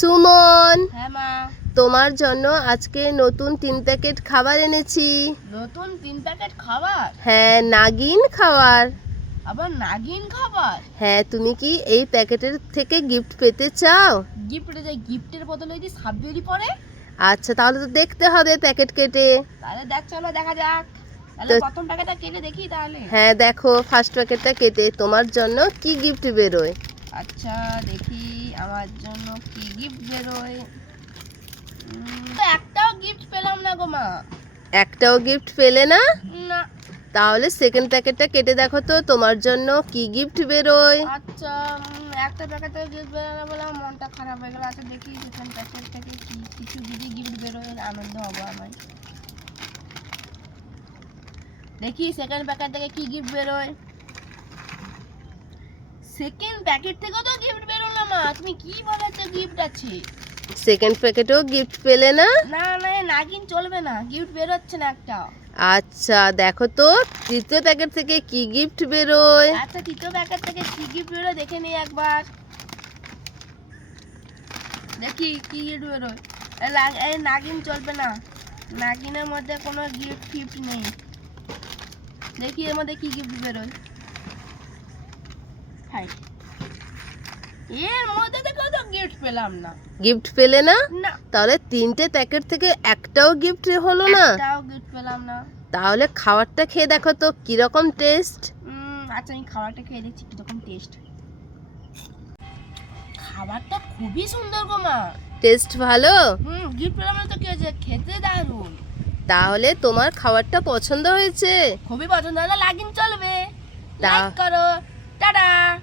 সুমন, হ্যাঁ মা। তোমার জন্য আজকে নতুন 3 প্যাকেট খাবার এনেছি। নতুন 3 প্যাকেট খাবার? হ্যাঁ, নাগিন খাবার। আবার নাগিন খাবার? হ্যাঁ, তুমি কি এই প্যাকেটের থেকে গিফট পেতে চাও? গিফটের বদলে যদি সাববেরি পড়ে? আচ্ছা, তাহলে তো দেখতে হবে প্যাকেট কেটে। তাহলে চলো দেখা যাক। তাহলে তো- প্রথম প্যাকেটটা কেটে দেখি তাহলে। হ্যাঁ, দেখো ফার্স্ট প্যাকেটটা কেটে তোমার জন্য কি গিফট বেরোয়। আচ্ছা দেখি আমার জন্য কি গিফট বেরোয়। তো একটাও গিফট পেলাম না গো মা। একটাও গিফট পেলে না? না। তাহলে সেকেন্ড প্যাকেটটা কেটে দেখো তো তোমার জন্য কি গিফট বেরোয়। আচ্ছা একটা প্যাকেটে গিফট বেরোলো বলে আমার মনটা খারাপ হয়ে গেল। আচ্ছা দেখি সেকেন্ড প্যাকেট থেকে কি কিছু যদি গিফট বেরোয় আনন্দ হবো আমার। দেখি সেকেন্ড প্যাকেট থেকে কি গিফট বেরোয়। সেকেন্ড প্যাকেট থেকেও তো গিফট বেরোলো না। তুমি কি বলেছো গিফট আছে? সেকেন্ড প্যাকেটেও গিফট পেলে না? না না নাগিন চলবে না, গিফট বেরোচ্ছে না একটা। আচ্ছা দেখো তো তৃতীয় প্যাকেট থেকে কি গিফট বেরোয়। আচ্ছা তৃতীয় প্যাকেট থেকে কি গিফট বেরোয় দেখে নিই একবার। দেখি কি গিফট বেরোয়। এই নাগিন চলবে না, নাগিনের মধ্যে কোনো গিফট ফিফট নেই। দেখি এর মধ্যে কি গিফট বেরোয়। হাই, এর মধ্যে থেকেও তো গিফট পেলাম না। গিফট পেলে না? না, তাহলে 3টে প্যাকেট থেকে একটাও গিফট হলো না। একটাও গিফট পেলাম না। তাহলে খাবারটা খেয়ে দেখো তো কিরকম টেস্ট। আচ্ছা আমি খাবারটা খেয়ে দেখছি কিরকম টেস্ট। খাবারটা খুবই সুন্দর গো মা। টেস্ট ভালো? গিফট পেলাম না তো কি হয়েছে, খেতে দারুণ। তাহলে তোমার খাবারটা পছন্দ হয়েছে? খুবই পছন্দ হলে লাগিন চলবে। তা- লাইক করো। টাটা।